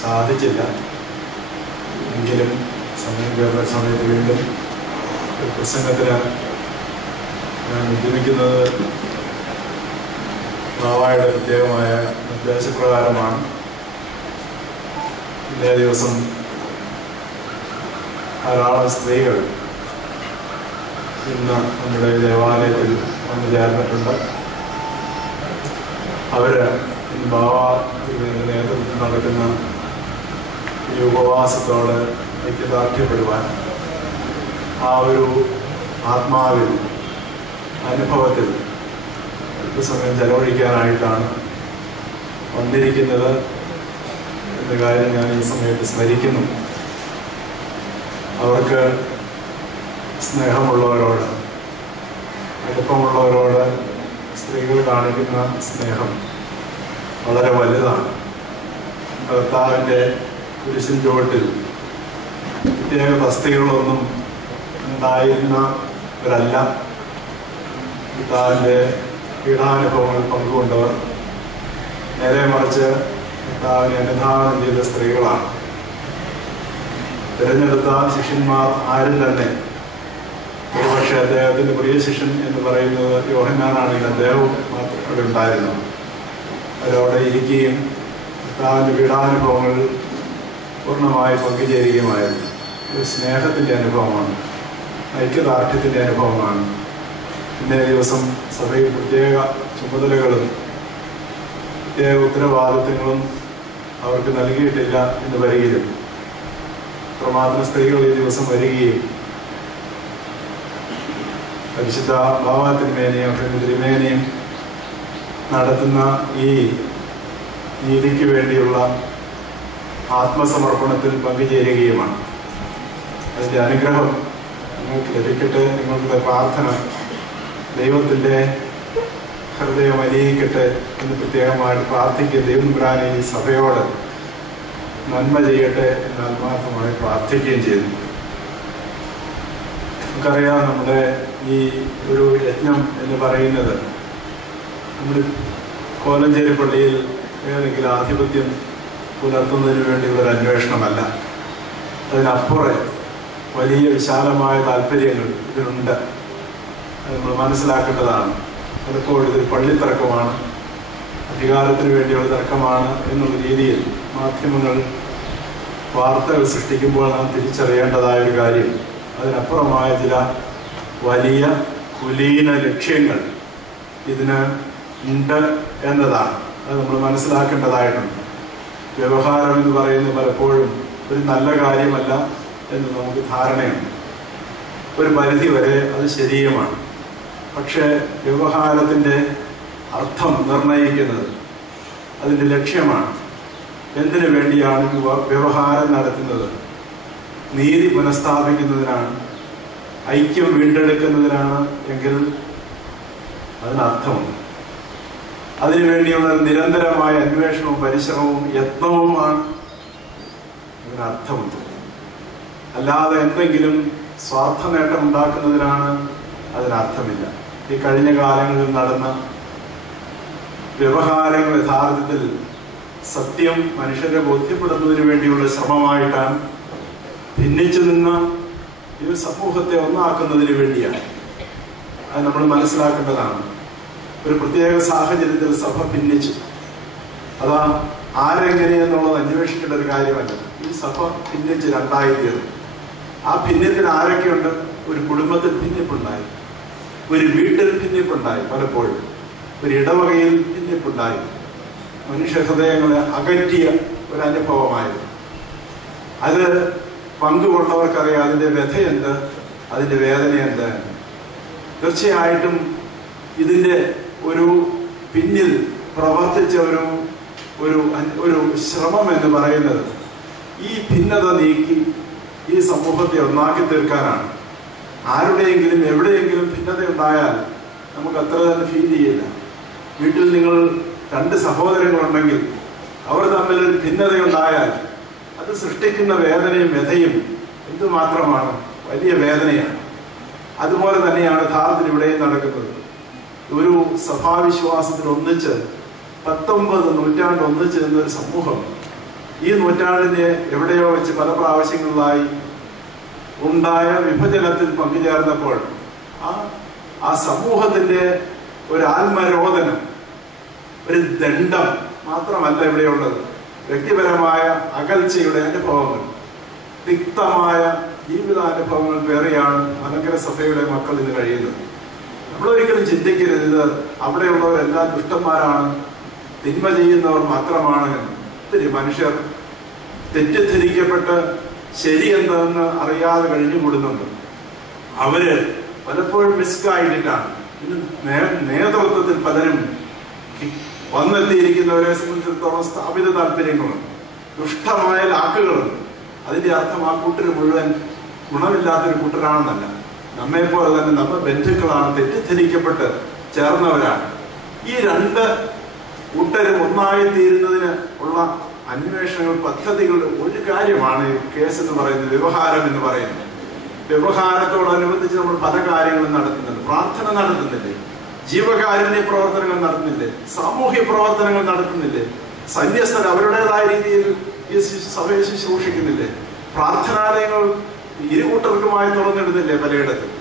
സാധിച്ചില്ല. എങ്കിലും സമയം കയറുന്ന സമയത്ത് വീണ്ടും പ്രസംഗത്തിന് ഞാൻ ഉദ്യമിക്കുന്നത് ബാവായുടെ പ്രത്യേകമായ നിർദ്ദേശപ്രകാരമാണ്. ഇന്നേ ദിവസം ധാരാളം സ്ത്രീകൾ ഇന്ന് നമ്മുടെ ദേവാലയത്തിൽ വന്നു ചേർന്നിട്ടുണ്ട്. അവർ ഇന്ന് ബാവ നേതൃത്വത്തിൽ നടക്കുന്ന ഈ ഉപവാസത്തോട് ഐക്യദാർഢ്യപ്പെടുവാൻ, ആ ഒരു ആത്മാവിൽ അനുഭവത്തിൽ അല്പസമയം ചെലവഴിക്കാനായിട്ടാണ് വന്നിരിക്കുന്നത് എന്ന കാര്യം ഞാൻ ഈ സമയത്ത് സ്മരിക്കുന്നു. അവർക്ക് സ്നേഹമുള്ളവരോട്, അടുപ്പമുള്ളവരോട് സ്ത്രീകൾ കാണിക്കുന്ന സ്നേഹം വളരെ വലുതാണ്. കർത്താവിൻ്റെ കുരിശിൻ ചുവട്ടിൽ പ്രത്യേക തസ്തികളൊന്നും ഉണ്ടായിരുന്നവരല്ല കർത്താവിൻ്റെ പീഡാനുഭവങ്ങൾ പങ്കുകൊണ്ടവർ. നേരെ മറിച്ച് കർത്താവിനെ അനുധാവനം ചെയ്ത സ്ത്രീകളാണ്. തിരഞ്ഞെടുത്ത ശിഷ്യന്മാർ ആരും തന്നെ, ഒരുപക്ഷെ അദ്ദേഹത്തിൻ്റെ പ്രിയ ശിഷ്യൻ എന്ന് പറയുന്നത് യോഹന്നാനാണെങ്കിൽ അദ്ദേഹവും മാത്രം അവിടെ ഉണ്ടായിരുന്നു. അവരവിടെ ഇരിക്കുകയും കർത്താവിൻ്റെ പീഡാനുഭവങ്ങളിൽ പൂർണ്ണമായി പങ്കുചേരുകയുമായിരുന്നു. ഒരു സ്നേഹത്തിൻ്റെ അനുഭവമാണ്, ഐക്യദാർഢ്യത്തിൻ്റെ അനുഭവമാണ്. ഇന്നേ ദിവസം സഭയിൽ പ്രത്യേക ചുമതലകളും പ്രത്യേക ഉത്തരവാദിത്വങ്ങളും അവർക്ക് നൽകിയിട്ടില്ല എന്ന് വരികയും അത്രമാത്രം സ്ത്രീകൾ ഈ ദിവസം വരികയും പരിശുദ്ധ ബാവ തിരുമേനിയും തിരുമേനിയും നടത്തുന്ന ഈ നീതിക്ക് വേണ്ടിയുള്ള ആത്മസമർപ്പണത്തിൽ പങ്കുചേരുകയുമാണ്. അതിൻ്റെ അനുഗ്രഹം നിങ്ങൾക്ക് ലഭിക്കട്ടെ. നിങ്ങളുടെ പ്രാർത്ഥന ദൈവത്തിൻ്റെ ഹൃദയം അലിയിക്കട്ടെ എന്ന് പ്രത്യേകമായിട്ട് പ്രാർത്ഥിക്കുക. ദൈവംപുരാനെ ഈ സഭയോട് നന്മ ചെയ്യട്ടെ എന്ന് ആത്മാർത്ഥമായി പ്രാർത്ഥിക്കുകയും ചെയ്തു. നമുക്കറിയാം, നമ്മുടെ ഈ ഒരു യജ്ഞം എന്ന് പറയുന്നത് നമ്മുടെ കോലഞ്ചേരി പള്ളിയിൽ ഏതെങ്കിലും ആധിപത്യം പുലർത്തുന്നതിന് വേണ്ടിയുള്ള ഒരു അന്വേഷണമല്ല. അതിനപ്പുറം വലിയ വിശാലമായ താല്പര്യങ്ങൾ ഇതിനുണ്ട്. അത് നമ്മൾ മനസ്സിലാക്കേണ്ടതാണ്. പലപ്പോഴും ഇതൊരു പള്ളിത്തർക്കമാണ്, അധികാരത്തിന് വേണ്ടിയുള്ള തർക്കമാണ് എന്നുള്ള രീതിയിൽ മാധ്യമങ്ങൾ വാർത്തകൾ സൃഷ്ടിക്കുമ്പോൾ നാം തിരിച്ചറിയേണ്ടതായൊരു കാര്യം, അതിനപ്പുറമായ ചില വലിയ കുലീന ലക്ഷ്യങ്ങൾ ഇതിന് ഉണ്ട് എന്നതാണ്. അത് നമ്മൾ മനസ്സിലാക്കേണ്ടതായിട്ടുണ്ട്. വ്യവഹാരം എന്ന് പറയുന്നത് പലപ്പോഴും ഒരു നല്ല കാര്യമല്ല എന്ന് നമുക്ക് ധാരണയുണ്ട്. ഒരു പരിധി വരെ അത് ശരിയുമാണ്. പക്ഷേ വ്യവഹാരത്തിൻ്റെ അർത്ഥം നിർണയിക്കുന്നത് അതിൻ്റെ ലക്ഷ്യമാണ്. എന്തിനു വേണ്ടിയാണ് വ്യവഹാരം നടത്തുന്നത്? നീതി പുനഃസ്ഥാപിക്കുന്നതിനാണ്, ഐക്യം വീണ്ടെടുക്കുന്നതിനാണ് എങ്കിൽ അതിനർത്ഥമുണ്ട്. അതിനുവേണ്ടിയുള്ള നിരന്തരമായ അന്വേഷണവും പരിശ്രമവും യത്നവുമാണ് അതിനർത്ഥമുണ്ട്. അല്ലാതെ എന്തെങ്കിലും സ്വാർത്ഥ നേട്ടം ഉണ്ടാക്കുന്നതിനാണ് അതിനർത്ഥമില്ല. ഈ കഴിഞ്ഞ കാലങ്ങളിൽ നടന്ന വ്യവഹാരങ്ങൾ യഥാർത്ഥത്തിൽ സത്യം മനുഷ്യരെ ബോധ്യപ്പെടുന്നതിന് വേണ്ടിയുള്ള ശ്രമമായിട്ടാണ്, ഭിന്നിച്ചു നിന്ന ഈ സമൂഹത്തെ ഒന്നാക്കുന്നതിന് വേണ്ടിയാണ്. അത് നമ്മൾ മനസ്സിലാക്കേണ്ടതാണ്. ഒരു പ്രത്യേക സാഹചര്യത്തിൽ സഭ ഭിന്നിച്ചു. അതാ ആരെങ്ങനെയെന്നുള്ളത് അന്വേഷിക്കേണ്ട ഒരു കാര്യമല്ല. ഈ സഭ ഭിന്നിച്ച് രണ്ടായി തീർന്നു. ആ ഭിന്നത്തിന് ആരൊക്കെയുണ്ട്? ഒരു കുടുംബത്തിൽ ഭിന്നിപ്പുണ്ടായി, ഒരു വീട്ടിൽ ഭിന്നിപ്പുണ്ടായി, പലപ്പോഴും ഒരു ഇടവകയിൽ ഭിന്നിപ്പുണ്ടായി. മനുഷ്യ ഹൃദയങ്ങളെ അകറ്റിയ ഒരനുഭവമായിരുന്നു. അത് പങ്കുകൊണ്ടവർക്കറിയാം അതിൻ്റെ വ്യഥയെന്ത്, അതിൻ്റെ വേദന എന്ത്. തീർച്ചയായിട്ടും ഇതിൻ്റെ ഒരു പിന്നിൽ പ്രവർത്തിച്ച ഒരു ശ്രമം എന്ന് പറയുന്നത് ഈ ഭിന്നത നീക്കി ഈ സമൂഹത്തെ ഒന്നാക്കി തീർക്കാനാണ്. ആരുടെയെങ്കിലും എവിടെയെങ്കിലും ഭിന്നത ഉണ്ടായാൽ നമുക്ക് അത്ര തന്നെ ഫീൽ ചെയ്യില്ല. വീട്ടിൽ നിങ്ങൾ രണ്ട് സഹോദരങ്ങളുണ്ടെങ്കിൽ അവർ തമ്മിലൊരു ഭിന്നതയുണ്ടായാൽ അത് സൃഷ്ടിക്കുന്ന വേദനയും വ്യഥയും എന്തുമാത്രമാണ്, വലിയ വേദനയാണ്. അതുപോലെ തന്നെയാണ് യഥാർത്ഥത്തിൽ ഇവിടെയും നടക്കുന്നത്. ഒരു സഭാവിശ്വാസത്തിൽ ഒന്നിച്ച് 19 നൂറ്റാണ്ട് ഒന്നിച്ച് നിന്നൊരു സമൂഹം ഈ നൂറ്റാണ്ടിന് എവിടെയോ വെച്ച് പല പ്രാവശ്യങ്ങളിലായി ഉണ്ടായ വിഭജനത്തിൽ പങ്കുചേർന്നപ്പോൾ ആ സമൂഹത്തിന്റെ ഒരു ആത്മരോദനം, ഒരു ദണ്ഡം മാത്രമല്ല ഇവിടെയുള്ളത്. വ്യക്തിപരമായ അകൽച്ചയുടെ അനുഭവങ്ങൾ, തിക്തമായ ജീവിതാനുഭവങ്ങൾ വേറെയാണ് മലങ്കര സഭയുടെ മക്കൾ ഇന്ന് കഴിയുന്നത്. നമ്മളൊരിക്കലും ചിന്തിക്കരുത് ഇത് അവിടെയുള്ളവരെല്ലാം ദുഷ്ടന്മാരാണ്, തിന്മ ചെയ്യുന്നവർ മാത്രമാണ്. ഒത്തിരി മനുഷ്യർ തെറ്റിദ്ധരിക്കപ്പെട്ട് ശരി എന്താണെന്ന് അറിയാതെ കഴിഞ്ഞുകൂടുന്നുണ്ട്. അവര് പലപ്പോഴും മിസ്ഗൈഡാണ്. ഇന്ന് നേതൃത്വത്തിൽ പലരും വന്നെത്തിയിരിക്കുന്നവരെ സംബന്ധിച്ചിടത്തോളം സ്ഥാപിത താല്പര്യങ്ങളുണ്ട്, ദുഷ്ടമായ ലാക്കുകളുണ്ട്. അതിന്റെ അർത്ഥം ആ കൂട്ടര് മുഴുവൻ ഗുണമില്ലാത്തൊരു കൂട്ടരാണെന്നല്ല. നമ്മെപ്പോലെ തന്നെ നമ്മ ബന്ധുക്കളാണ്, തെറ്റിദ്ധരിക്കപ്പെട്ട് ചേർന്നവരാണ്. ഈ രണ്ട് കൂട്ടരും ഒന്നായി തീരുന്നതിന് ഉള്ള അന്വേഷണങ്ങൾ, പദ്ധതികളുടെ ഒരു കാര്യമാണ് കേസ് എന്ന് പറയുന്നത്, വ്യവഹാരം എന്ന് പറയുന്നത്. വ്യവഹാരത്തോടനുബന്ധിച്ച് നമ്മൾ പല കാര്യങ്ങളും നടത്തുന്നുണ്ട്. പ്രാർത്ഥന നടത്തുന്നില്ലേ, ജീവകാരുണ്യ പ്രവർത്തനങ്ങൾ നടത്തുന്നില്ലേ, സാമൂഹ്യ പ്രവർത്തനങ്ങൾ നടത്തുന്നില്ലേ, സന്യസ്തർ അവരുടേതായ രീതിയിൽ ഈ സഭയെ ശുശ്രൂഷിക്കുന്നില്ലേ, പ്രാർത്ഥനാലയങ്ങൾ ഇരുകൂട്ടർക്കുമായി തുറന്നിടുന്നില്ലേ പലയിടത്തും.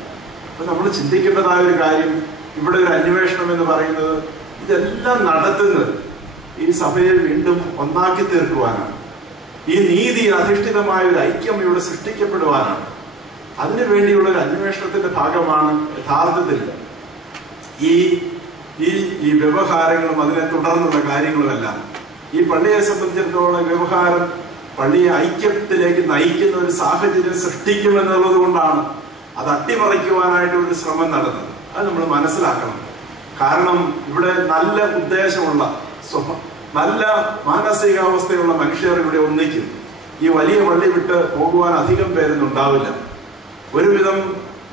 അപ്പൊ നമ്മൾ ചിന്തിക്കേണ്ടതായ ഒരു കാര്യം, ഇവിടെ ഒരു അന്വേഷണം എന്ന് പറയുന്നത് ഇതെല്ലാം നടത്തുന്നത് ഈ സഭയെ വീണ്ടും ഒന്നാക്കി തീർക്കുവാനാണ്. ഈ നീതി അധിഷ്ഠിതമായ ഒരു ഐക്യം ഇവിടെ സൃഷ്ടിക്കപ്പെടുവാനാണ്. അതിനു വേണ്ടിയുള്ള ഒരു അന്വേഷണത്തിന്റെ ഭാഗമാണ് യഥാർത്ഥത്തിൽ ഈ വ്യവഹാരങ്ങളും അതിനെ തുടർന്നുള്ള കാര്യങ്ങളുമെല്ലാം. ഈ പള്ളിയെ സംബന്ധിച്ചിടത്തോളം വ്യവഹാരം പള്ളിയെ ഐക്യത്തിലേക്ക് നയിക്കുന്ന ഒരു സാഹചര്യം സൃഷ്ടിക്കുമെന്നുള്ളത് കൊണ്ടാണ് അത് അട്ടിമറിക്കുവാനായിട്ടൊരു ശ്രമം നടന്നത്. അത് നമ്മൾ മനസ്സിലാക്കണം. കാരണം ഇവിടെ നല്ല ഉദ്ദേശമുള്ള നല്ല മാനസികാവസ്ഥയുള്ള മനുഷ്യർ ഇവിടെ ഒന്നിക്കും. ഈ വലിയ പള്ളി വിട്ട് പോകുവാൻ അധികം പേരൊന്നും ഉണ്ടാവില്ല. ഒരുവിധം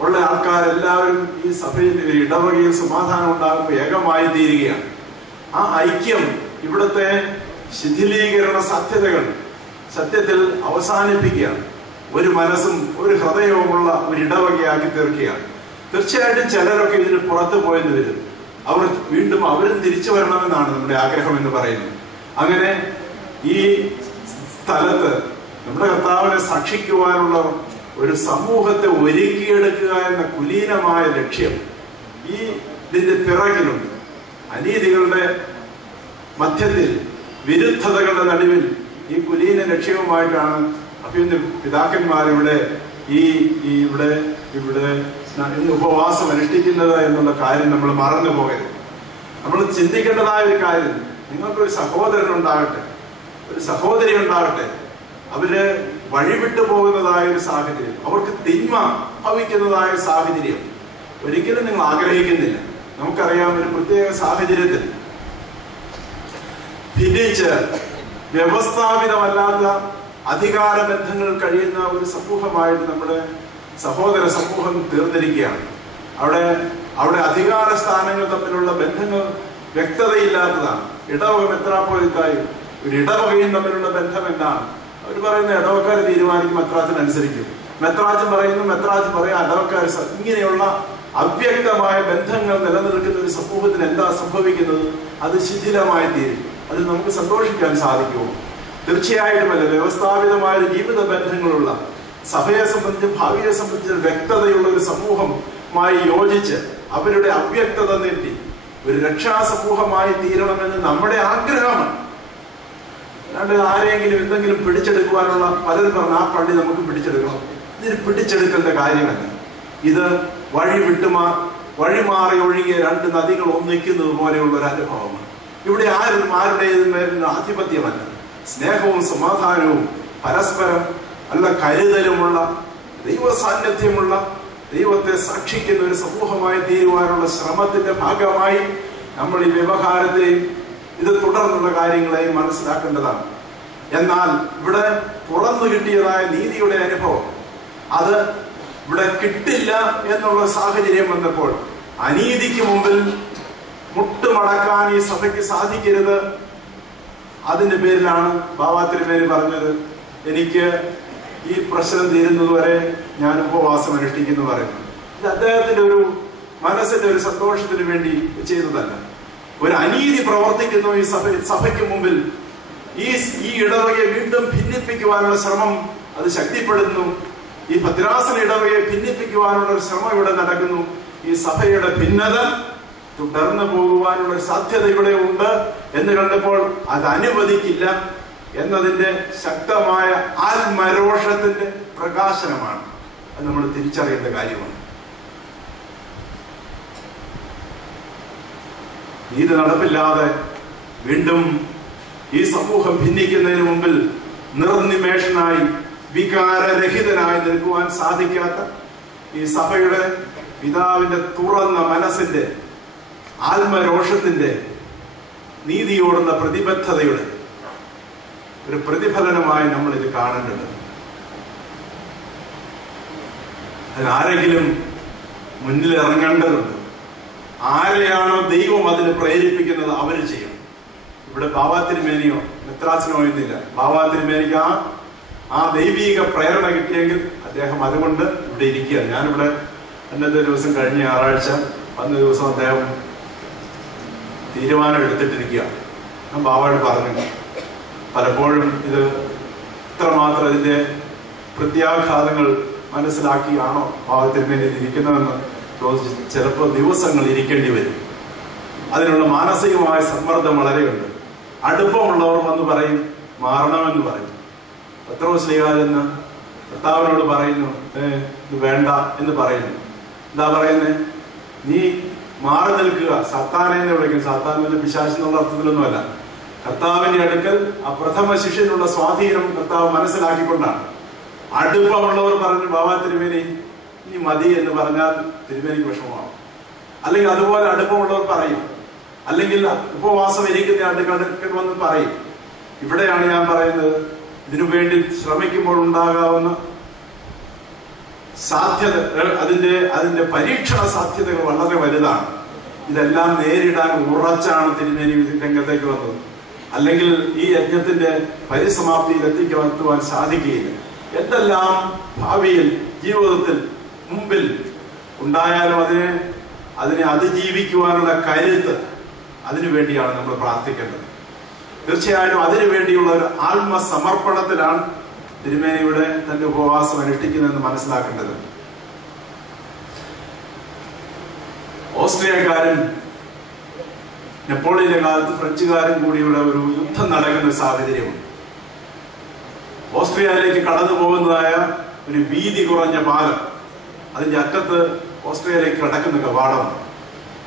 ഉള്ള ആൾക്കാരെല്ലാവരും ഈ സഭയിൽ ഇടവകയിൽ സമാധാനം ഉണ്ടാകുമ്പോൾ ഏകമായി തീരുകയാണ്. ആ ഐക്യം ഇവിടുത്തെ ശിഥിലീകരണ സാധ്യതകൾ സത്യത്തിൽ അവസാനിപ്പിക്കുകയാണ്. ഒരു മനസ്സും ഒരു ഹൃദയവുമുള്ള ഒരു ഇടവകയാക്കി തീർക്കുകയാണ്. തീർച്ചയായിട്ടും ചിലരൊക്കെ ഇതിന് പുറത്തു പോയെന്ന് വരും. അവർ വീണ്ടും അവരും തിരിച്ചു വരണമെന്നാണ് നമ്മുടെ ആഗ്രഹം എന്ന് പറയുന്നത്. അങ്ങനെ ഈ സ്ഥലത്ത് നമ്മുടെ കർത്താവിനെ സാക്ഷിക്കുവാനുള്ള ഒരു സമൂഹത്തെ ഒരുക്കിയെടുക്കുക എന്ന കുലീനമായ ലക്ഷ്യം ഇതിന്റെ പിറകിലുണ്ട്. അനീതികളുടെ മധ്യത്തിൽ, വിരുദ്ധതകളുടെ നടുവിൽ ഈ കുലീന ലക്ഷ്യവുമായിട്ടാണ് അഭിനന്ദ പിതാക്കന്മാരിവിടെ ഇവിടെ ഇന്ന് ഉപവാസം അനുഷ്ഠിക്കുന്നത് എന്നുള്ള കാര്യം നമ്മൾ മറന്നു പോകരുത്. നമ്മൾ ചിന്തിക്കേണ്ടതായ ഒരു കാര്യം, നിങ്ങൾക്കൊരു സഹോദരൻ ഉണ്ടാകട്ടെ, ഒരു സഹോദരി ഉണ്ടാകട്ടെ, അവര് വഴിവിട്ടു പോകുന്നതായ ഒരു സാഹചര്യം, അവർക്ക് തിന്മ ഭവിക്കുന്നതായ സാഹചര്യം ഒരിക്കലും നിങ്ങൾ ആഗ്രഹിക്കുന്നില്ല. നമുക്കറിയാം, ഒരു പ്രത്യേക സാഹചര്യത്തിൽ ഭിന്നിച്ച് വ്യവസ്ഥാപിതമല്ലാത്ത അധികാര ബന്ധങ്ങൾ കഴിയുന്ന ഒരു സമൂഹമായിട്ട് നമ്മുടെ സഹോദര സമൂഹം തീർന്നിരിക്കുകയാണ്. അവിടെ അധികാര സ്ഥാനങ്ങൾ തമ്മിലുള്ള ബന്ധങ്ങൾ വ്യക്തതയില്ലാത്തതാണ്. ഇടവക മെത്രാപ്പോലിത്തായും ഒരു ഇടവകയും തമ്മിലുള്ള ബന്ധം എന്താണ്? അവർ പറയുന്ന ഇടവക്കാർ തീരുമാനിക്കും, മെത്രാച്ചനുസരിക്കും. മെത്രാച്ചൻ പറയുന്നു, മെത്രാച്ചൻ പറയാം, ഇടവക്കാർ. ഇങ്ങനെയുള്ള അവ്യക്തമായ ബന്ധങ്ങൾ നിലനിൽക്കുന്ന ഒരു സമൂഹത്തിന് എന്താ സംഭവിക്കുന്നത്? അത് ശിഥിലമായി തീരും. അതിൽ നമുക്ക് സന്തോഷിക്കാൻ സാധിക്കുമോ? തീർച്ചയായിട്ടുമല്ല. വ്യവസ്ഥാപിതമായ ഒരു ജീവിത ബന്ധങ്ങളുള്ള, സഭയെ സംബന്ധിച്ച് ഭാവിയെ സംബന്ധിച്ച് വ്യക്തതയുള്ള ഒരു സമൂഹമായി യോജിച്ച് അവരുടെ അവ്യക്തത നീട്ടി ഒരു രക്ഷാസമൂഹമായി തീരണമെന്ന് നമ്മുടെ ആഗ്രഹമാണ്. അല്ലാണ്ട് ആരെങ്കിലും എന്തെങ്കിലും പിടിച്ചെടുക്കുവാനുള്ള, പലരും പറഞ്ഞു ആ പള്ളി നമുക്ക് പിടിച്ചെടുക്കണം. ഇതിന് പിടിച്ചെടുക്കേണ്ട കാര്യമല്ല. ഇത് വഴിമാറി ഒഴുകിയ രണ്ട് നദികൾ ഒന്നിക്കുന്നത് പോലെയുള്ള ഒരു അനുഭവമാണ്. ഇവിടെ ആരുടേതും മേലുള്ള ആധിപത്യമല്ല, സ്നേഹവും സമാധാനവും പരസ്പരം നല്ല കരുതലുമുള്ള, ദൈവ സാന്നിധ്യമുള്ള, ദൈവത്തെ സാക്ഷിക്കുന്ന ഒരു സമൂഹമായി തീരുവാനുള്ള ശ്രമത്തിന്റെ ഭാഗമായി നമ്മൾ ഈ വ്യവഹാരത്തെയും ഇത് തുടർന്നുള്ള കാര്യങ്ങളെയും മനസ്സിലാക്കേണ്ടതാണ്. എന്നാൽ ഇവിടെ തുറന്നു കിട്ടിയതായ നീതിയുടെ അനുഭവം അത് ഇവിടെ കിട്ടില്ല എന്നുള്ള സാഹചര്യം വന്നപ്പോൾ അനീതിക്ക് മുമ്പിൽ മുട്ടുമടക്കാൻ ഈ സഭയ്ക്ക് സാധിക്കരുത്. അതിന്റെ പേരിലാണ് ബാബാ തിരുമേനി പറഞ്ഞത്, എനിക്ക് ഈ പ്രശ്നം തീരുന്നത് വരെ ഞാൻ ഉപവാസം അനുഷ്ഠിക്കുന്നു പറയുന്നത്. ഇത് അദ്ദേഹത്തിന്റെ ഒരു മനസ്സിന്റെ ഒരു സന്തോഷത്തിന് വേണ്ടി ചെയ്തതല്ല. ഒരു അനീതി പ്രവർത്തിക്കുന്നു ഈ സഭയ്ക്ക് മുമ്പിൽ. ഈ ഇടവകയെ വീണ്ടും ഭിന്നിപ്പിക്കുവാനുള്ള ശ്രമം അത് ശക്തിപ്പെടുന്നു. ഈ ഭദ്രാസന ഇടവകയെ ഭിന്നിപ്പിക്കുവാനുള്ള ഒരു ശ്രമം ഇവിടെ നടക്കുന്നു. ഈ സഭയുടെ ഭിന്നത തുടർന്നു പോകുവാനുള്ള സാധ്യത ഇവിടെ ഉണ്ട് എന്ന് കണ്ടപ്പോൾ അത് അനുവദിക്കില്ല എന്നതിന്റെ ശക്തമായ ആത്മരോഷത്തിന്റെ പ്രകാശനമാണ്. അത് നമ്മൾ തിരിച്ചറിയേണ്ട കാര്യമാണ്. ഇത് നടപ്പില്ലാതെ വീണ്ടും ഈ സമൂഹം ഭിന്നിക്കുന്നതിന് മുമ്പിൽ നിർനിമേഷനായി വികാരരഹിതനായി നിൽക്കുവാൻ സാധിക്കാത്ത ഈ സഭയുടെ പിതാവിന്റെ തുറന്ന മനസ്സിന്റെ ആത്മരോഷത്തിന്റെ നീതിയോടുള്ള പ്രതിബദ്ധതയുടെ ഒരു പ്രതിഫലനമായി നമ്മൾ ഇത് കാണേണ്ടത്. അതിനാരെങ്കിലും മുന്നിൽ ഇറങ്ങേണ്ടതുണ്ട്. ആരെയാണോ ദൈവം അതിന് പ്രേരിപ്പിക്കുന്നത് അവർ ചെയ്യണം. ഇവിടെ ബാവാ തിരുമേനിയോ മെത്രാച്ചനോ എന്നില്ല. ബാവാ തിരുമേനിക്ക് ആ ദൈവീക പ്രേരണ കിട്ടിയെങ്കിൽ അദ്ദേഹം അതുകൊണ്ട് ഇവിടെ ഇരിക്കുകയാണ്. ഞാനിവിടെ അന്നത്തെ ദിവസം കഴിഞ്ഞ ഞായറാഴ്ച വന്ന ദിവസം അദ്ദേഹം തീരുമാനം എടുത്തിട്ടിരിക്കുകയാണ്. ഞാൻ ബാവയോട് പറഞ്ഞു, പലപ്പോഴും ഇത് ഇത്രമാത്രം ഇതിന്റെ പ്രത്യാഘാതങ്ങൾ മനസ്സിലാക്കിയാണോ ബാവ തിരുമേനി ഇരിക്കുന്നതെന്ന് ചോദിച്ച് ചിലപ്പോൾ ദിവസങ്ങൾ ഇരിക്കേണ്ടി വരും. അതിനുള്ള മാനസികമായ സമ്മർദ്ദം വളരെയുണ്ട്. അടുപ്പമുള്ളവർ വന്ന് പറയും മാറണമെന്ന് പറയും. പത്രോസ്ലീഹായെന്ന് കർത്താവിനോട് പറയുന്നു ഇത് വേണ്ട എന്ന് പറയുന്നു. എന്താ പറയുന്നത്? നീ മാറി നിൽക്കുക. സാത്താനെ എന്ന് വിളിക്കും. സാത്താൻ വലിയ പിശാച് എന്നുള്ള അർത്ഥത്തിലൊന്നുമല്ല. കർത്താവിന്റെ അടുക്കൽ ആ പ്രഥമ ശിഷ്യനുള്ള സ്വാധീനം കർത്താവ് മനസ്സിലാക്കിക്കൊണ്ടാണ്. അടുപ്പമുള്ളവർ പറഞ്ഞു ബാബാ തിരുമേനി ഇനി മതി എന്ന് പറഞ്ഞാൽ തിരുമേനിക്ക് വിഷമമാവും. അല്ലെങ്കിൽ അതുപോലെ അടുപ്പമുള്ളവർ പറയും. അല്ലെങ്കിൽ ഉപവാസം ഇരിക്കുന്ന അടുക്കൽ വന്ന് പറയും. ഇവിടെയാണ് ഞാൻ പറയുന്നത്, ഇതിനു വേണ്ടി ശ്രമിക്കുമ്പോൾ ഉണ്ടാകാവുന്ന സാധ്യത, അതിന്റെ പരീക്ഷണ സാധ്യതകൾ വളരെ വലുതാണ്. ഇതെല്ലാം നേരിടാൻ ഉറച്ചാണ് തിരുമേനി രംഗത്തേക്ക് വന്നത്. അല്ലെങ്കിൽ ഈ യജ്ഞത്തിന്റെ പരിസമാപ്തിയിൽ എത്തിക്കുവാൻ സാധിക്കുകയില്ല. എന്തെല്ലാം ഭാവിയിൽ ജീവിതത്തിൽ മുമ്പിൽ ഉണ്ടായാലും അതിനെ അതിജീവിക്കുവാനുള്ള കരുത്ത് അതിനു വേണ്ടിയാണ് നമ്മൾ പ്രാർത്ഥിക്കേണ്ടത്. തീർച്ചയായിട്ടും അതിനു വേണ്ടിയുള്ള ഒരു ആത്മസമർപ്പണത്തിലാണ് തിരുമേനിയുടെ തന്റെ ഉപവാസം അനുഷ്ഠിക്കുന്നതെന്ന് മനസ്സിലാക്കേണ്ടത്. ഓസ്ട്രിയക്കാരും നെപ്പോളിയന്റെ കാലത്ത് ഫ്രഞ്ചുകാരും കൂടിയുള്ള ഒരു യുദ്ധം നടക്കുന്ന സാഹചര്യമുണ്ട്. ഓസ്ട്രിയയിലേക്ക് കടന്നു പോകുന്നതായ ഒരു വീതി കുറഞ്ഞ പാലം, അതിന്റെ അറ്റത്ത് ഓസ്ട്രിയയിലേക്ക് കടക്കുന്ന കവാടമാണ്.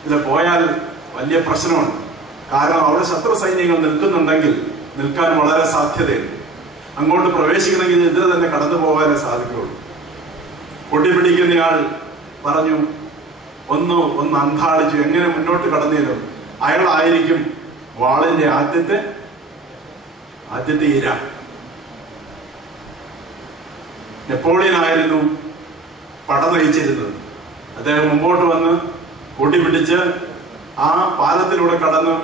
ഇതിൽ പോയാൽ വലിയ പ്രശ്നമുണ്ട്. കാരണം അവിടെ ശത്രു സൈന്യങ്ങൾ നിൽക്കുന്നുണ്ടെങ്കിൽ നിൽക്കാൻ വളരെ സാധ്യതയുണ്ട്. അങ്ങോട്ട് പ്രവേശിക്കണമെങ്കിൽ ഇതിൽ തന്നെ കടന്നു പോകാനേ സാധിക്കുള്ളൂ. കൊടി പിടിക്കുന്നയാൾ പറഞ്ഞു ഒന്ന് അന്താളിച്ചു എങ്ങനെ മുന്നോട്ട് കടന്നേരും. അയാളായിരിക്കും വാളിന്റെ ആദ്യത്തെ ഇര. നെപ്പോളിയൻ ആയിരുന്നു പട നയിച്ചിരുന്നത്. അദ്ദേഹം മുമ്പോട്ട് വന്ന് കൊടി പിടിച്ച് ആ പാലത്തിലൂടെ കടന്ന്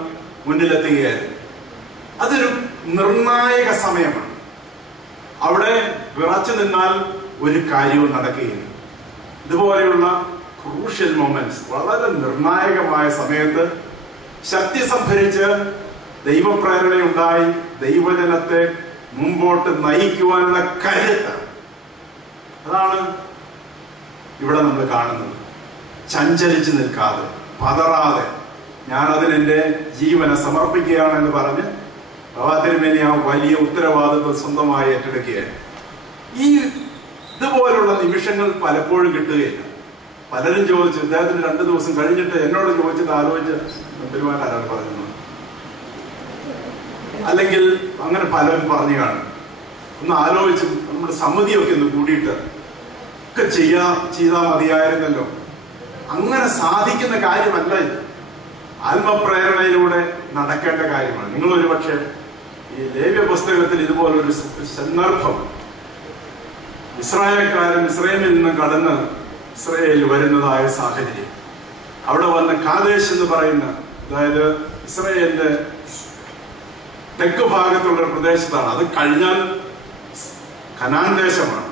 മുന്നിലെത്തുകയായിരുന്നു. അതൊരു നിർണായക സമയമാണ്. അവിടെ വിറച്ചു നിന്നാൽ ഒരു കാര്യവും നടക്കുകയില്ല. ഇതുപോലെയുള്ള ക്രൂഷ്യൽ മൊമെന്റ്സ്, വളരെ നിർണായകമായ സമയത്ത് ശക്തി സംഭരിച്ച് ദൈവപ്രേരണയുണ്ടായി ദൈവജനത്തെ മുമ്പോട്ട് നയിക്കുവാനുള്ള കരുത്ത്, അതാണ് ഇവിടെ നമ്മൾ കാണുന്നത്. ചഞ്ചലിച്ച് നിൽക്കാതെ, പതറാതെ, ഞാൻ അതിനെന്റെ ജീവനെ സമർപ്പിക്കുകയാണെന്ന് പറഞ്ഞ് ബാബാതിരുമേനി ആ വലിയ ഉത്തരവാദിത്വം സ്വന്തമായി ഏറ്റെടുക്കുകയാണ്. ഇതുപോലുള്ള നിമിഷങ്ങൾ പലപ്പോഴും കിട്ടുകയില്ല. പലരും ചോദിച്ചു, ഇദ്ദേഹത്തിന് 2 ദിവസം കഴിഞ്ഞിട്ട് എന്നോട് ചോദിച്ചിട്ട് ആലോചിച്ച് പെരുമാറ്റാനാണ് പറഞ്ഞത്. അല്ലെങ്കിൽ അങ്ങനെ പലരും പറഞ്ഞു കാണും. ഒന്ന് ആലോചിച്ച് നമ്മുടെ സമിതിയൊക്കെ ഒന്ന് കൂടിയിട്ട് ഒക്കെ ചെയ്താൽ മതിയായിരുന്നല്ലോ. അങ്ങനെ സാധിക്കുന്ന കാര്യമല്ല ഇത്. ആത്മപ്രേരണയിലൂടെ നടക്കേണ്ട കാര്യമാണ്. നിങ്ങൾ ഒരു പക്ഷേ ഈ ലേവ്യ പുസ്തകത്തിൽ ഇതുപോലൊരു സന്ദർഭം, ഇസ്രായേൽക്കാരൻ ഇസ്രായേലിൽ നിന്ന് കടന്ന് ഇസ്രായേലിൽ വരുന്നതായ സാഹചര്യം, അവിടെ വന്ന് കാദേശ് എന്ന് പറയുന്ന, അതായത് ഇസ്രായേലിന്റെ തെക്ക് ഭാഗത്തുള്ള പ്രദേശത്താണ്. അത് കഴിഞ്ഞാൽ കനാൻ ദേശമാണ്.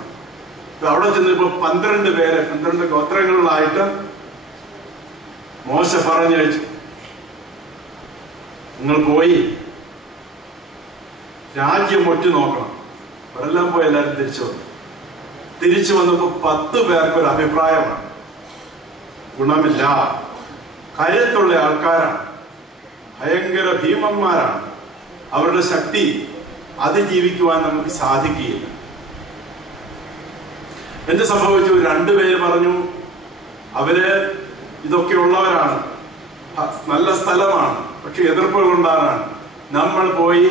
അവിടെ ചെന്നിപ്പോ 12 ഗോത്രങ്ങളിലായിട്ട് മോശ പറഞ്ഞയച്ചു, നിങ്ങൾ പോയി രാജ്യം ഒറ്റ നോക്കണം. അവരെല്ലാം പോയി എല്ലാവരും തിരിച്ചു വന്നപ്പോൾ 10 പേർക്കൊരു അഭിപ്രായമാണ്, ഗുണമില്ല, കരുത്തുള്ള ആൾക്കാരാണ്, ഭയങ്കര ഭീമന്മാരാണ്, അവരുടെ ശക്തി അതിജീവിക്കുവാൻ നമുക്ക് സാധിക്കുകയില്ല. എന്ത് സംഭവിച്ചു? 2 പേര് പറഞ്ഞു അവര് ഇതൊക്കെ ഉള്ളവരാണ്, നല്ല സ്ഥലമാണ്, പക്ഷെ എതിർപ്പുകൾ ഉണ്ടാകാനാണ്. നമ്മൾ പോയി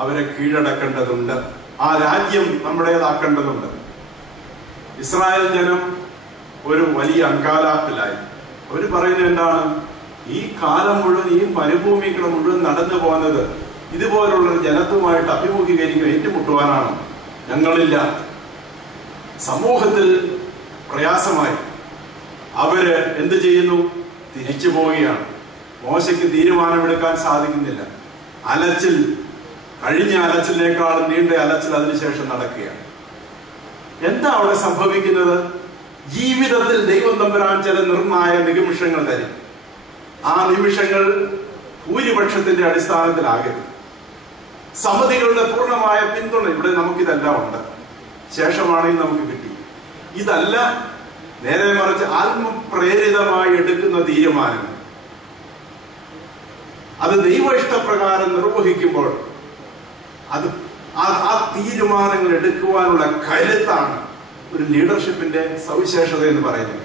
അവരെ കീഴടക്കേണ്ടതുണ്ട്, ആ രാജ്യം നമ്മുടേതാക്കേണ്ടതുണ്ട്. ഇസ്രായേൽ ജനം ഒരു വലിയ അങ്കാലാപ്പിലായി. അവർ പറയുന്നത് എന്താണ്? ഈ കാലം മുഴുവൻ, ഈ മരുഭൂമികൾ മുഴുവൻ നടന്നു പോകുന്നത് ഇതുപോലുള്ളൊരു ജനത്തുമായിട്ട് അഭിമുഖീകരിക്കുക, ഏറ്റുമുട്ടുവാനാണ്. ഞങ്ങളില്ല. സമൂഹത്തിൽ പ്രയാസമായി. അവര് എന്ത് ചെയ്യുന്നു? തിരിച്ചു പോവുകയാണ്. മോശയ്ക്ക് തീരുമാനമെടുക്കാൻ സാധിക്കുന്നില്ല. അലച്ചിൽ, കഴിഞ്ഞ അലച്ചിലിനേക്കാളും നീണ്ട അലച്ചിൽ അതിനുശേഷം നടക്കുകയാണ്. എന്താ അവിടെ സംഭവിക്കുന്നത്? ജീവിതത്തിൽ ദൈവം തമ്പുരാൻ ചില നിർണായക നിമിഷങ്ങൾ തരും. ആ നിമിഷങ്ങൾ ഭൂരിപക്ഷത്തിന്റെ അടിസ്ഥാനത്തിലാകരുത്. സമിതികളുടെ പൂർണ്ണമായ പിന്തുണ ഇവിടെ നമുക്കിതെല്ലാം ഉണ്ട്, ശേഷമാണെങ്കിൽ നമുക്ക് കിട്ടി. ഇതല്ല, നേരെ മറിച്ച് ആത്മപ്രേരിതമായി എടുക്കുന്ന തീരുമാനം, അത് ദൈവ ഇഷ്ടപ്രകാരം നിർവഹിക്കുമ്പോൾ അത് ആ തീരുമാനങ്ങൾ എടുക്കുവാനുള്ള കരുത്താണ് ഒരു ലീഡർഷിപ്പിന്റെ സവിശേഷത എന്ന് പറയുന്നത്.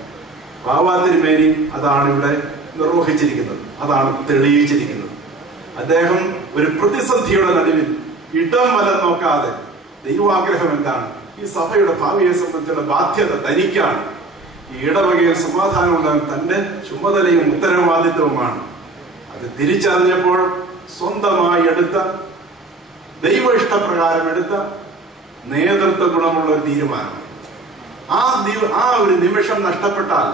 ബാവാതിരുമേനി അതാണ് ഇവിടെ നിർവഹിച്ചിരിക്കുന്നത്, അതാണ് തെളിയിച്ചിരിക്കുന്നത്. അദ്ദേഹം ഒരു പ്രതിസന്ധിയുടെ നടുവിൽ ഇടം വലം നോക്കാതെ ദൈവാഗ്രഹം എന്താണ്, ഈ സഭയുടെ ഭാവിയെ സംബന്ധിച്ചുള്ള ബാധ്യത തനിക്കാണ്, ഈ ഇടവകയിൽ സമാധാനം ഉണ്ടാകും തന്റെ ചുമതലയും ഉത്തരവാദിത്വവുമാണ്. അത് തിരിച്ചറിഞ്ഞപ്പോൾ സ്വന്തമായി എടുത്ത, ദൈവ ഇഷ്ടപ്രകാരം എടുത്ത നേതൃത്വ ഗുണമുള്ള ഒരു തീരുമാനം. ആ ഒരു നിമിഷം നഷ്ടപ്പെട്ടാൽ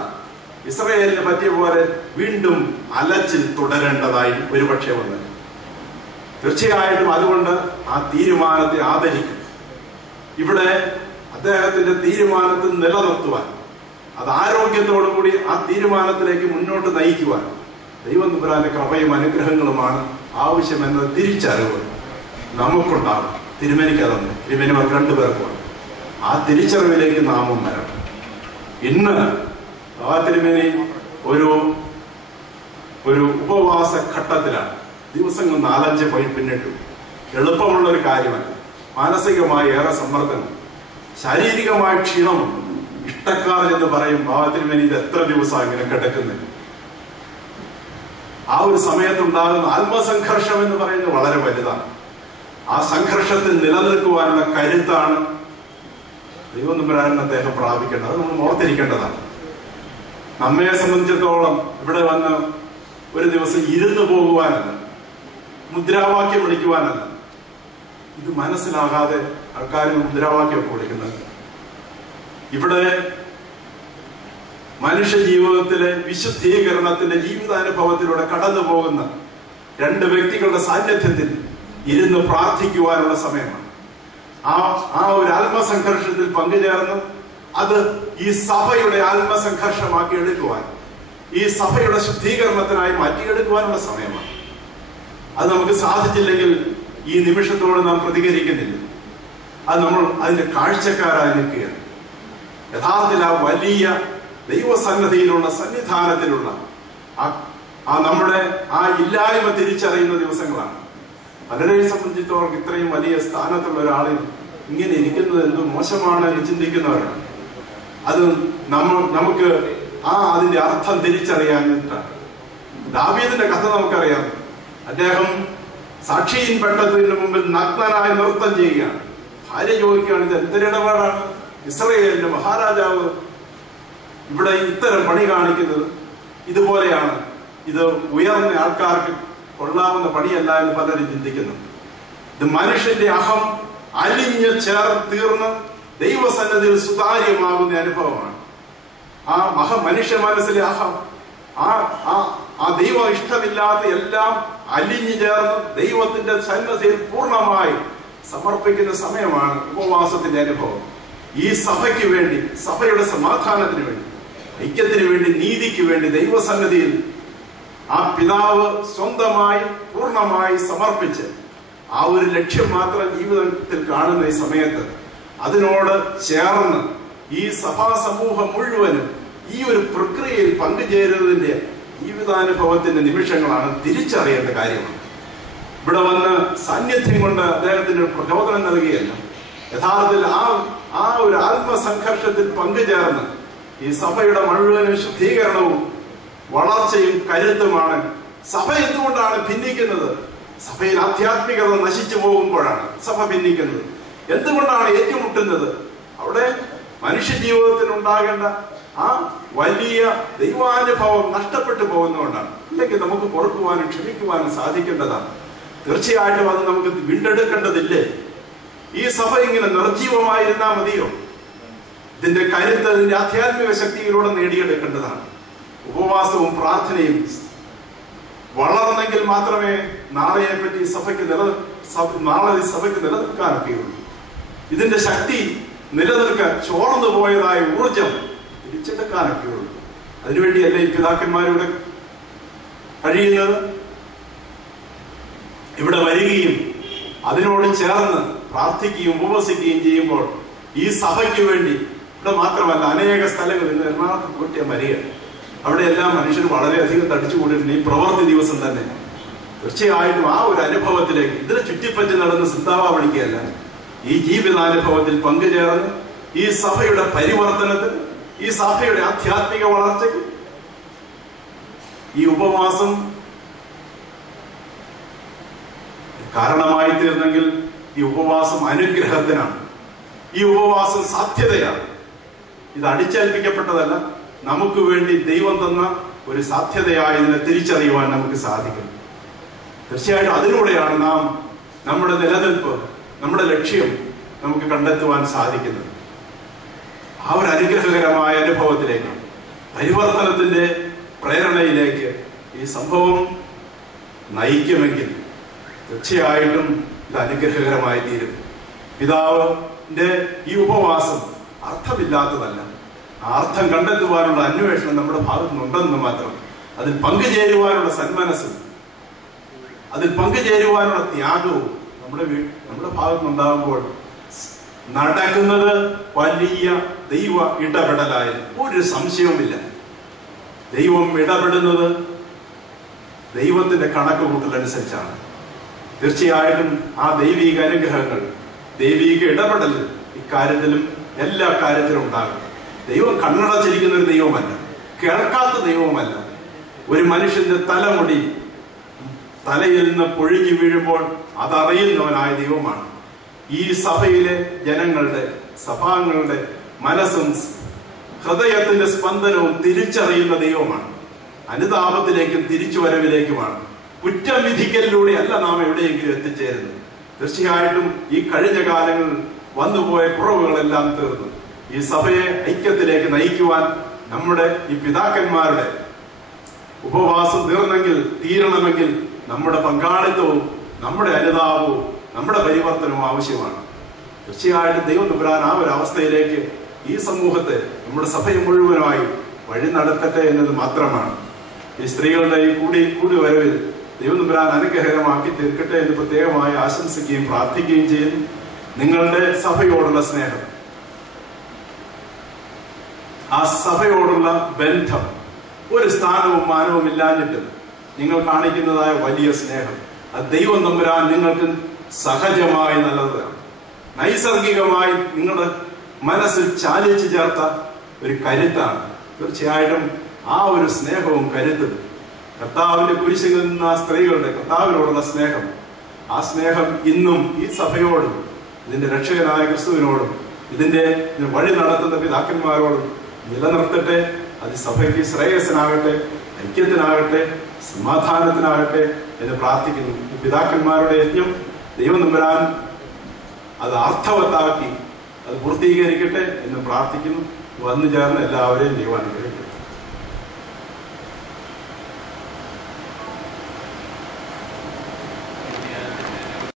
ഇസ്രായേലിന് പറ്റിയ പോലെ വീണ്ടും അലച്ചിൽ തുടരേണ്ടതായി ഒരുപക്ഷെ വന്നു. തീർച്ചയായിട്ടും അതുകൊണ്ട് ആ തീരുമാനത്തെ ആദരിക്കും. ഇവിടെ അദ്ദേഹത്തിന്റെ തീരുമാനത്തിൽ നിലനിർത്തുവാൻ, അത് ആരോഗ്യത്തോടുകൂടി ആ തീരുമാനത്തിലേക്ക് മുന്നോട്ട് നയിക്കുവാൻ ദൈവം തമ്പുരാന്റെ കൃപയും അനുഗ്രഹങ്ങളുമാണ് ആവശ്യമെന്നത് തിരിച്ചറിവ് നമുക്കുണ്ടാകും. തിരുമേനിക്കതെന്ന് തിരുമേനിമാർക്ക് 2 പേർക്കുമാണ്. ആ തിരിച്ചറിവിലേക്ക് നാമും വരണം. ഇന്ന് ആ തിരുമേനി ഒരു ഉപവാസ ഘട്ടത്തിലാണ്. ദിവസങ്ങൾ 4-5 പോയി പിന്നിട്ടു. എളുപ്പമുള്ള ഒരു കാര്യമല്ല. മാനസികമായി ഏറെ സമ്മർദ്ദം, ശാരീരികമായ ക്ഷീണമുണ്ട്. ഇഷ്ടക്കാരൻ എന്ന് പറയും, ഭാവത്തിനുമേനി ഇത് എത്ര ദിവസമാണ് ഇങ്ങനെ കിടക്കുന്നത്. ആ ഒരു സമയത്തുണ്ടാകുന്ന ആത്മസംഘർഷം എന്ന് പറയുന്നത് വളരെ വലുതാണ്. ആ സംഘർഷത്തിൽ നിലനിൽക്കുവാനുള്ള കരുത്താണ് ദൈവം തമ്പുരാൻ അദ്ദേഹം പ്രാപിക്കേണ്ടത്. അത് നമ്മൾ ഓർത്തിരിക്കേണ്ടതാണ്. നമ്മെ സംബന്ധിച്ചിടത്തോളം ഇവിടെ വന്ന് ഒരു ദിവസം ഇരുന്നു പോകുവാനല്ല, മുദ്രാവാക്യം വിളിക്കുവാനല്ല. ഇത് മനസ്സിലാകാതെ ആൾക്കാർ മുദ്രാവാക്യമൊക്കെ വിളിക്കുന്നത്. ഇവിടെ മനുഷ്യ ജീവിതത്തിലെ വിശുദ്ധീകരണത്തിന്റെ ജീവിതാനുഭവത്തിലൂടെ കടന്നു പോകുന്ന 2 വ്യക്തികളുടെ സാന്നിധ്യത്തിൽ ഇരുന്ന് പ്രാർത്ഥിക്കുവാനുള്ള സമയമാണ്. ആ ഒരു ആത്മസംഘർഷത്തിൽ പങ്കുചേർന്ന് അത് ഈ സഭയുടെ ആത്മസംഘർഷമാക്കി എടുക്കുവാൻ, ഈ സഭയുടെ ശുദ്ധീകരണത്തിനായി മാറ്റിയെടുക്കുവാനുള്ള സമയമാണ്. അത് നമുക്ക് സാധിച്ചില്ലെങ്കിൽ ഈ നിമിഷത്തോട് നാം പ്രതികരിക്കുന്നില്ല. അത് നമ്മൾ അതിന്റെ കാഴ്ചക്കാരായി നിൽക്കുകയാണ്. യഥാർത്ഥത്തിൽ ആ വലിയ ദൈവസന്നിധിയിലുള്ള സന്നിധാനത്തിലുള്ള നമ്മുടെ ആ ഇല്ലായ്മ തിരിച്ചറിയുന്ന ദിവസങ്ങളാണ്. പലരെയും സംബന്ധിച്ചിടത്തോളം ഇത്രയും വലിയ സ്ഥാനത്തുള്ള ഒരാളിൽ ഇങ്ങനെ ഇരിക്കുന്നത് എന്ത് മോശമാണ് എന്ന് ചിന്തിക്കുന്നവരാണ്. അത് നമുക്ക് അതിന്റെ അർത്ഥം തിരിച്ചറിയാനിട്ടാണ്. ദാവീദിന്റെ കഥ നമുക്കറിയാം. അദ്ദേഹം സാക്ഷിയിൻ പെട്ടതിന് മുമ്പിൽ നഗ്നനായി നൃത്തം ചെയ്യുകയാണ്. ഭാര്യ ചോദിക്കുകയാണ്, ഇത് എന്തൊരിടപാടാണ്? ഇസ്രായേലിന്റെ മഹാരാജാവ് ഇവിടെ ഇത്തരം പണി കാണിക്കുന്നത് ഇതുപോലെയാണ്. ഇത് ഉയർന്ന ആൾക്കാർക്ക് കൊള്ളാവുന്ന പണിയല്ല എന്ന് പലരും ചിന്തിക്കുന്നു. ഇത് മനുഷ്യന്റെ അഹം അലിഞ്ഞ് തീർന്ന് ദൈവസന്നിധിയിൽ സുതാര്യമാകുന്ന അനുഭവമാണ്. ആ മനുഷ്യ മനസ്സിലെ അഹം, ആ ദൈവ ഇഷ്ടമില്ലാത്ത എല്ലാം അലിഞ്ഞു ചേർന്ന് ദൈവത്തിന്റെ സന്നിധിയിൽ പൂർണ്ണമായി സമർപ്പിക്കുന്ന സമയമാണ് ഉപവാസത്തിന്റെ അനുഭവം. ഈ സഭയ്ക്ക് വേണ്ടി, സഭയുടെ സമാധാനത്തിന് വേണ്ടി, ഐക്യത്തിന് വേണ്ടി, നീതിക്ക് വേണ്ടി ദൈവസന്നിധിയിൽ ആ പിതാവ് സ്വന്തമായി പൂർണ്ണമായി സമർപ്പിച്ച് ആ ഒരു ലക്ഷ്യം മാത്രം ജീവിതത്തിൽ കാണുന്ന ഈ സമയത്ത് അതിനോട് ചേർന്ന് ഈ സഭാ സമൂഹം മുഴുവനും ഈ ഒരു പ്രക്രിയയിൽ പങ്കുചേരുന്നതിന്റെ ജീവിതാനുഭവത്തിന്റെ നിമിഷങ്ങളാണ് തിരിച്ചറിയേണ്ട കാര്യമാണ്. ഇവിടെ വന്ന് സാന്നിധ്യം കൊണ്ട് അദ്ദേഹത്തിന് പ്രചോദനം നൽകിയല്ല, യഥാർത്ഥത്തിൽ ആ ഒരു ആത്മസംഘർഷത്തിൽ പങ്കുചേർന്ന് ഈ സഭയുടെ മുഴുവനും ശുദ്ധീകരണവും വളർച്ചയും കരുത്തുമാണ്. സഭ എന്തുകൊണ്ടാണ് ഭിന്നിക്കുന്നത്? സഭയിൽ ആധ്യാത്മികത നശിച്ചു പോകുമ്പോഴാണ് സഭ ഭിന്നിക്കുന്നത്. എന്തുകൊണ്ടാണ് ഏറ്റുമുട്ടുന്നത്? അവിടെ മനുഷ്യ ജീവിതത്തിൽ ഉണ്ടാകേണ്ട ആ വലിയ ദൈവാനുഭവം നഷ്ടപ്പെട്ടു പോകുന്നതുകൊണ്ടാണ്. അല്ലെങ്കിൽ നമുക്ക് പൊറുക്കുവാനും ക്ഷമിക്കുവാനും സാധിക്കേണ്ടതാണ്. തീർച്ചയായിട്ടും അത് നമുക്ക് വീണ്ടെടുക്കേണ്ടതില്ലേ? ഈ സഭ ഇങ്ങനെ നിർജീവമായിരുന്നാ മതിയോ? ഇതിന്റെ കരുത്ത് ഇതിന്റെ ആധ്യാത്മിക ശക്തിയിലൂടെ നേടിയെടുക്കേണ്ടതാണ്. ഉപവാസവും പ്രാർത്ഥനയും വളർന്നെങ്കിൽ മാത്രമേ നാളെ സഭയ്ക്ക് നിലനിൽക്കാനൊക്കെയുള്ളൂ. ഇതിന്റെ ശക്തി നിലനിൽക്കാൻ ചോർന്നു പോയതായ ഊർജം തിരിച്ചെടുക്കാനൊക്കെയുള്ളൂ. അതിനുവേണ്ടിയല്ലേ ഈ പിതാക്കന്മാരുടെ കഴിയുന്നത്? ഇവിടെ വരികയും അതിനോട് ചേർന്ന് പ്രാർത്ഥിക്കുകയും ഉപവസിക്കുകയും ചെയ്യുമ്പോൾ ഈ സഭയ്ക്ക് വേണ്ടി ഇവിടെ മാത്രമല്ല അനേക സ്ഥലങ്ങളിൽ ഇന്ന് എറണാകുളത്ത് കൂട്ടിയ വരിക, അവിടെയെല്ലാം മനുഷ്യർ വളരെയധികം തടിച്ചുകൂടിയിട്ടുണ്ട്. ഈ പ്രവൃത്തി ദിവസം തന്നെ തീർച്ചയായിട്ടും ആ ഒരു അനുഭവത്തിലേക്ക് ഇതിനെ ചുറ്റിപ്പറ്റി നടന്ന് സിദ്ധാവ വിളിക്കുകയല്ല, ഈ ജീവിതാനുഭവത്തിൽ പങ്കുചേർന്ന് ഈ സഭയുടെ പരിവർത്തനത്തിന്, ഈ സഭയുടെ ആധ്യാത്മിക വളർച്ചയ്ക്ക് ഈ ഉപവാസം കാരണമായി തീർന്നെങ്കിൽ ഈ ഉപവാസം അനുഗ്രഹത്തിനാണ്. ഈ ഉപവാസം സാധ്യതയാണ്. ഇത് അടിച്ചേൽപ്പിക്കപ്പെട്ടതല്ല, നമുക്ക് വേണ്ടി ദൈവം തന്ന ഒരു സാധ്യതയായി ഇതിനെ തിരിച്ചറിയുവാൻ നമുക്ക് സാധിക്കും. തീർച്ചയായിട്ടും അതിലൂടെയാണ് നാം നമ്മുടെ നിലനിൽപ്പ്, നമ്മുടെ ലക്ഷ്യം നമുക്ക് കണ്ടെത്തുവാൻ സാധിക്കുന്നത്. ആ ഒരു അനുഗ്രഹകരമായ അനുഭവത്തിലേക്ക്, പരിവർത്തനത്തിന്റെ പ്രേരണയിലേക്ക് ഈ സംഭവം നയിക്കുമെങ്കിൽ തീർച്ചയായിട്ടും ഇത് അനുഗ്രഹകരമായി തീരും. പിതാവിന്റെ ഈ ഉപവാസം അർത്ഥമില്ലാത്തതല്ല. ആ അർത്ഥം കണ്ടെത്തുവാനുള്ള അന്വേഷണം നമ്മുടെ ഭാഗത്തുനിന്നുണ്ടെന്ന് മാത്രം. അതിൽ പങ്കുചേരുവാനുള്ള സന്മനസ്സും അതിൽ പങ്കുചേരുവാനുള്ള ത്യാഗവും നമ്മുടെ ഭാഗത്തുനിന്നുണ്ടാകുമ്പോൾ നടക്കുന്നത് വലിയ ദൈവ ഇടപെടലായിരുന്നു. ഒരു സംശയവുമില്ല. ദൈവം ഇടപെടുന്നത് ദൈവത്തിന്റെ കണക്ക് കൂട്ടലനുസരിച്ചാണ്. തീർച്ചയായിട്ടും ആ ദൈവിക അനുഗ്രഹങ്ങൾ, ദൈവിക ഇടപെടൽ ഇക്കാര്യത്തിലും എല്ലാ കാര്യത്തിലും ഉണ്ടാകും. ദൈവം കണ്ണടച്ചിരിക്കുന്ന ഒരു ദൈവമല്ല, കേൾക്കാത്ത ദൈവവുമല്ല. ഒരു മനുഷ്യന്റെ തലമുടി തലയിൽ നിന്ന് പൊഴിഞ്ഞു വീഴുമ്പോൾ അതറിയുന്നവനായ ദൈവമാണ്. ഈ സഭയിലെ ജനങ്ങളുടെ, സഭാംഗങ്ങളുടെ മനസ്സും ഹൃദയത്തിന്റെ സ്പന്ദനവും തിരിച്ചറിയുന്ന ദൈവമാണ്. അനുതാപത്തിലേക്കും തിരിച്ചുവരവിലേക്കുമാണ്. കുറ്റം വിധിക്കലിലൂടെ അല്ല നാം എവിടെയെങ്കിലും എത്തിച്ചേരുന്നത്. തീർച്ചയായിട്ടും ഈ കഴിഞ്ഞ കാലങ്ങളിൽ വന്നുപോയ കുറവുകളെല്ലാം തീർന്നു. ഈ സഭയെ ഐക്യത്തിലേക്ക് നയിക്കുവാൻ നമ്മുടെ ഈ പിതാക്കന്മാരുടെ ഉപവാസം തീരണമെങ്കിൽ നമ്മുടെ പങ്കാളിത്തവും നമ്മുടെ അനുതാപവും നമ്മുടെ പരിവർത്തനവും ആവശ്യമാണ്. തീർച്ചയായിട്ടും ദൈവം തമ്പുരാൻ ആ ഒരു അവസ്ഥയിലേക്ക് ഈ സമൂഹത്തെ, നമ്മുടെ സഭയെ മുഴുവനായി വഴി നടത്തട്ടെ എന്നത് മാത്രമാണ്. ഈ സ്ത്രീകളുടെ ഈ കൂടി വരവിൽ ദൈവം തമ്പുരാൻ അനുഗ്രഹകരമാക്കി തീർക്കട്ടെ എന്ന് പ്രത്യേകമായി ആശംസിക്കുകയും പ്രാർത്ഥിക്കുകയും ചെയ്യുന്നു. നിങ്ങളുടെ സഭയോടുള്ള സ്നേഹം, ആ സഭയോടുള്ള ബന്ധം, ഒരു സ്ഥാനവും മാനവും ഇല്ലാഞ്ഞിട്ടും നിങ്ങൾ കാണിക്കുന്നതായ വലിയ സ്നേഹം, അത് ദൈവം തമ്പുരാൻ നിങ്ങൾക്ക് സഹജമായി നല്ലതാണ്. നൈസർഗികമായി നിങ്ങളുടെ മനസ്സിൽ ചാലിച്ചു ചേർത്ത ഒരു കരുത്താണ്. തീർച്ചയായിട്ടും ആ ഒരു സ്നേഹവും കരുത്തും, കർത്താവിന്റെ കുരിശിൽ നിന്ന ആ സ്ത്രീകളുടെ കർത്താവിനോടുള്ള സ്നേഹം, ആ സ്നേഹം ഇന്നും ഈ സഭയോടും ഇതിന്റെ രക്ഷകനായ ക്രിസ്തുവിനോടും ഇതിന്റെ വഴി നടത്തുന്ന പിതാക്കന്മാരോടും നിലനിർത്തട്ടെ. അത് സഭയ്ക്ക് ശ്രേയസ്സനാകട്ടെ, ഐക്യത്തിനാകട്ടെ, സമാധാനത്തിനാകട്ടെ എന്ന് പ്രാർത്ഥിക്കുന്നു. പിതാക്കന്മാരുടെ യജ്ഞം ദൈവം തമ്പുരാൻ അത് അർത്ഥവത്താക്കി അത് പൂർത്തീകരിക്കട്ടെ എന്ന് പ്രാർത്ഥിക്കുന്നു. വന്നു ചേർന്ന് എല്ലാവരെയും ദൈവം അനുഗ്രഹിക്കട്ടെ.